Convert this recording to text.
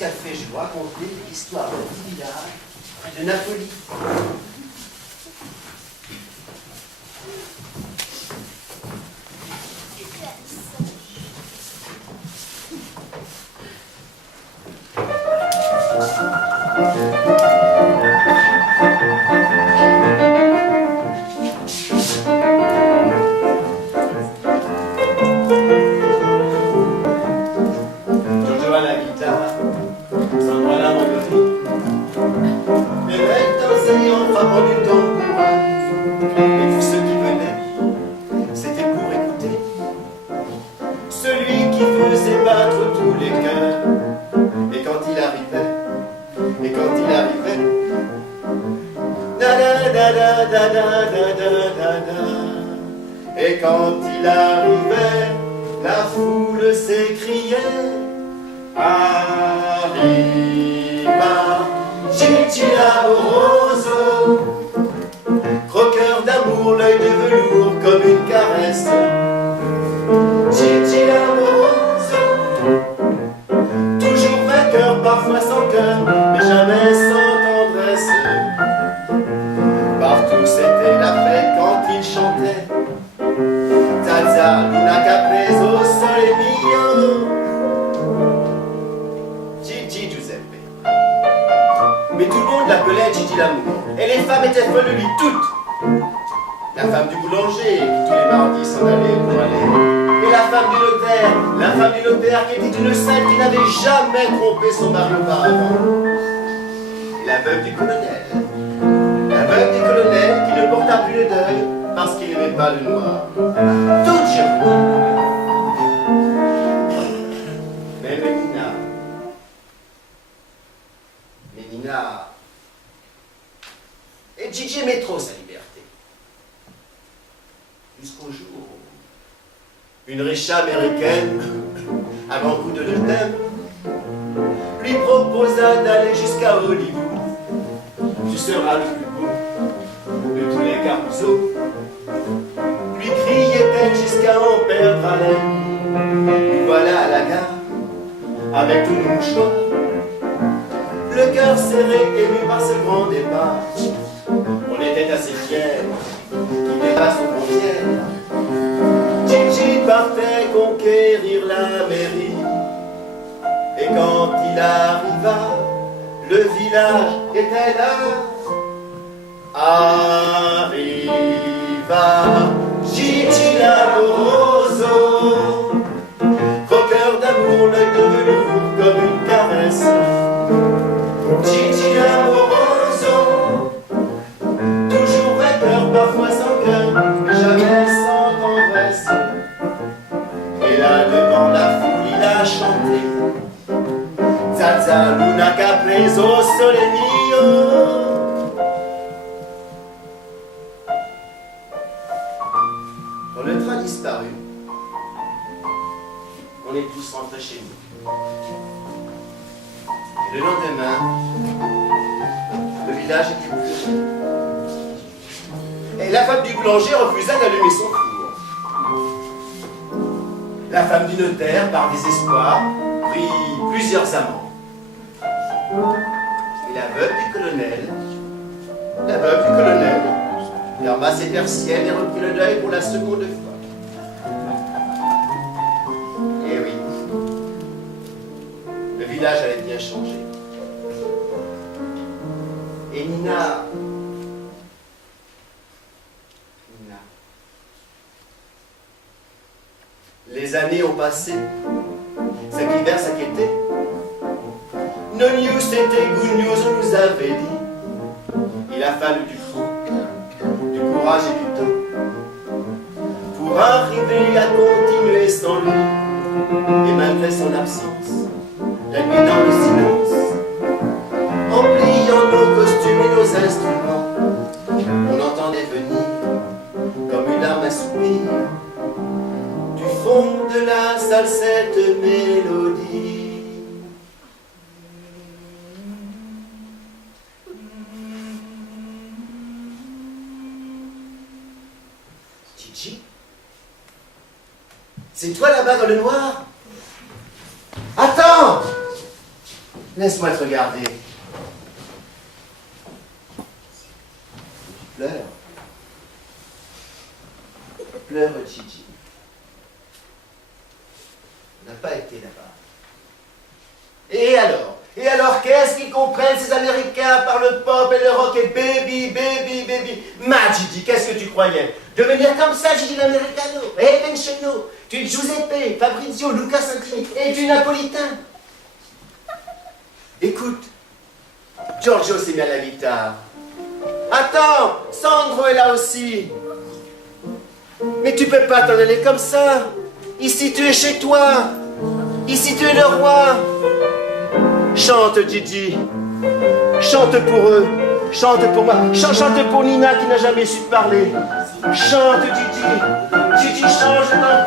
qu'elle fait, je vais vous raconter l'histoire d'un petit village près de Napoli. Et quand il arrivait, la foule s'écriait: Arriva Gigi Lamoroso, croqueur d'amour, l'œil de velours comme une caresse. Gigi Lamoroso, toujours vainqueur, parfois sans cœur, mais jamais sans tendresse. Partout c'était la fête quand il chantait Zazza, Luna Capreso, Sole Mio, Gigi Giuseppe. Mais tout le monde l'appelait Gigi l'amour, et les femmes étaient folles de lui toutes. La femme du boulanger, qui tous les mardis s'en allait pour aller, et la femme du notaire qui était une sainte qui n'avait jamais trompé son mari auparavant, et la veuve du colonel. La veuve du colonel qui ne porta plus le deuil parce qu'il n'aimait pas le noir. Toute jolie. Mais Mélina. Et Gigi aimait trop sa liberté. Jusqu'au jour où une riche américaine, à grands coups de thème, lui proposa d'aller jusqu'à Hollywood. Tu seras le plus beau de tous les carousaux, lui criait-elle jusqu'à en perdre haleine. Nous voilà à la gare, avec tous nos mouchoirs, le cœur serré, ému par ce grand départ. On était assez fiers qu'il dépasse aux frontières. Gigi partait conquérir la mairie, et quand il arriva, le village était là. Arriva Gigi Lamoroso, croqueur d'amour, l'œil de velours comme une caresse. Gigi Lamoroso, toujours vainqueur, parfois sans cœur, mais jamais sans tendresse. Et là devant la foule il a chanté Zazza, Luna Capreso, Sole Mio. Quand le train disparut, on est tous rentrés chez nous. Et le lendemain, le village était brûlé. Et la femme du boulanger refusa d'allumer son four. La femme du notaire, par désespoir, prit plusieurs amants. Et la veuve du colonel, ferma ses persiennes et reprit le deuil pour la seconde fois. Et oui, le village allait bien changer. Et Nina, les années ont passé, cet hiver s'inquiétait. No news, c'était good news, on nous avait dit. Il a fallu du fou, du courage et du temps pour arriver à continuer sans lui. Et malgré son absence, la nuit dans le silence, en pliant nos costumes et nos instruments, on entendait venir comme une larme assoupie du fond de la salle cette mélodie. Gigi, c'est toi là-bas dans le noir? Attends! Laisse-moi te regarder. Pleure. Pleure, Gigi. On n'a pas été là-bas. Et alors? Et alors, qu'est-ce qu'ils comprennent, ces Américains, par le pop et le rock et baby, baby, baby? Ma Gigi, qu'est-ce que tu croyais? Devenir comme ça, Gigi l'Americano, Bencheno, tu es Giuseppe, Fabrizio, Luca Santini, et tu Napolitain. Écoute, Giorgio s'est mis à la guitare. Attends, Sandro est là aussi. Mais tu peux pas t'en aller comme ça. Ici, tu es chez toi. Ici, tu es le roi. Chante, Gigi. Chante pour eux. Chante pour moi. Chante pour Nina qui n'a jamais su te parler. Chante, Gigi. Gigi, change, je t'en